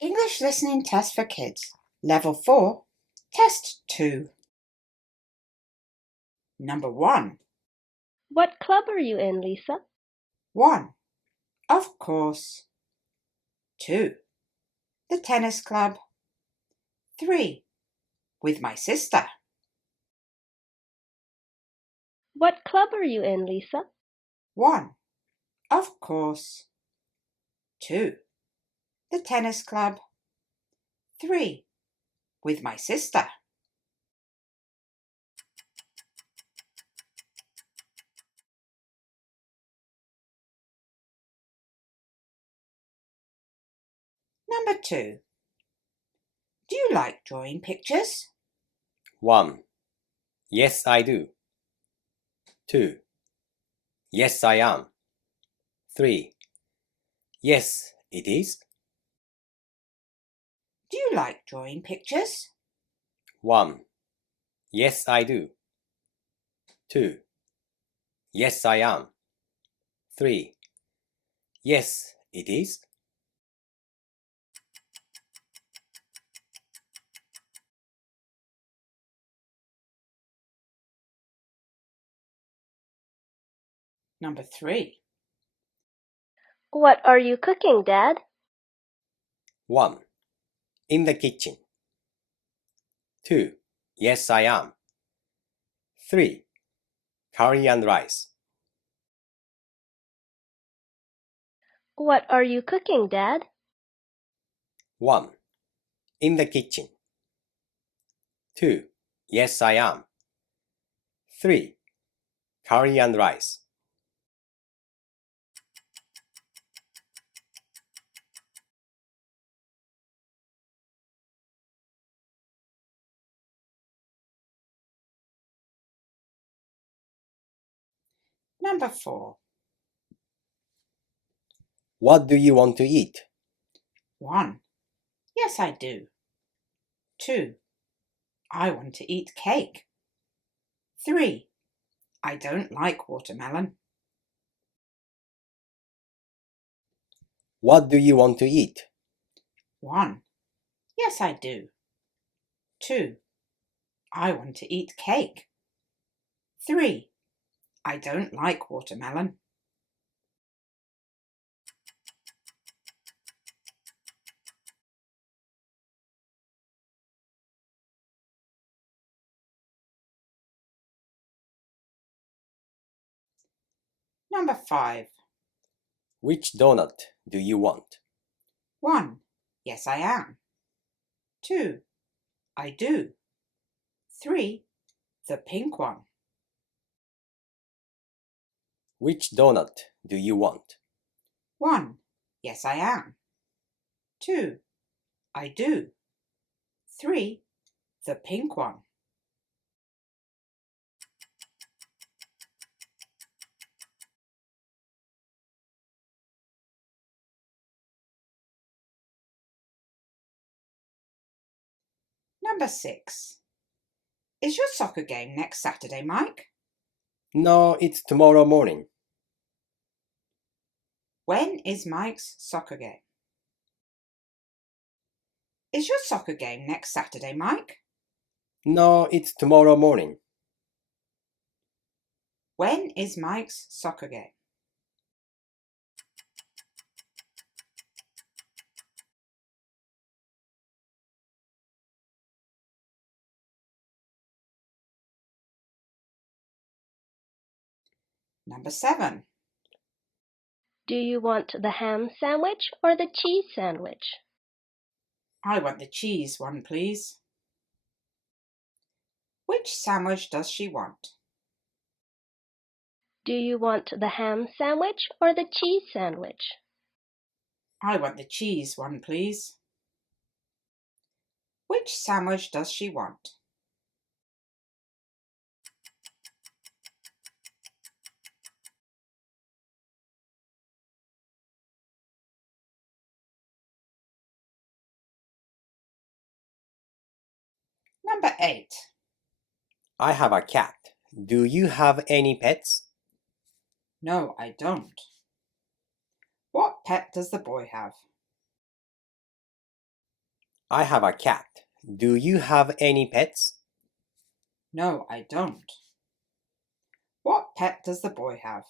English Listening Test for Kids, Level 4, Test 2. Number 1. What club are you in, Lisa? 1. Of course. 2. The tennis club. 3. With my sister. What club are you in, Lisa? 1. Of course. 2. The tennis club. 3. With my sister. Number 2. Do you like drawing pictures? 1. Yes, I do. 2. Yes, I am. 3. Yes, it is. Do you like drawing pictures? 1. Yes, I do. 2. Yes, I am. 3. Yes, it is. Number 3. What are you cooking, Dad? 1. In the kitchen. 2. Yes, I am. 3. Curry and rice. What are you cooking, Dad? 1. In the kitchen. 2. Yes, I am. 3. Curry and rice. Number 4. What do you want to eat? 1. Yes, I do. 2. I want to eat cake. 3. I don't like watermelon. What do you want to eat? 1. Yes, I do. 2. I want to eat cake. 3. I don't like watermelon. Number 5. Which donut do you want? 1. Yes, I am. 2. I do. 3. The pink one. Which donut do you want? 1. Yes, I am. 2. I do. 3. The pink one. Number 6. Is your soccer game next Saturday, Mike? No, it's tomorrow morning. When is Mike's soccer game? Is your soccer game next Saturday, Mike? No, it's tomorrow morning. When is Mike's soccer game? Number 7. Do you want the ham sandwich or the cheese sandwich? I want the cheese one, please. Which sandwich does she want? Do you want the ham sandwich or the cheese sandwich? I want the cheese one, please. Which sandwich does she want? Number 8. I have a cat. Do you have any pets? No, I don't. What pet does the boy have? I have a cat. Do you have any pets? No, I don't. What pet does the boy have?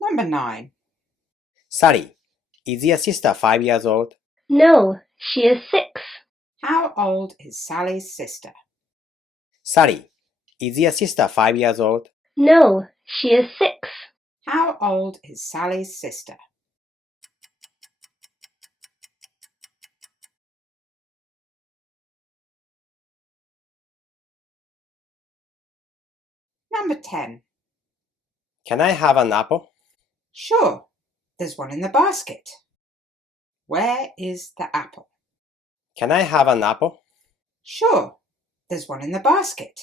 Number 9. Sally, is your sister 5 years old? No, she is 6. How old is Sally's sister? Sally, is your sister 5 years old? No, she is 6. How old is Sally's sister? Number 10. Can I have an apple? Sure, there's one in the basket. Where is the apple? Can I have an apple? Sure, there's one in the basket.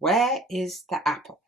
Where is the apple?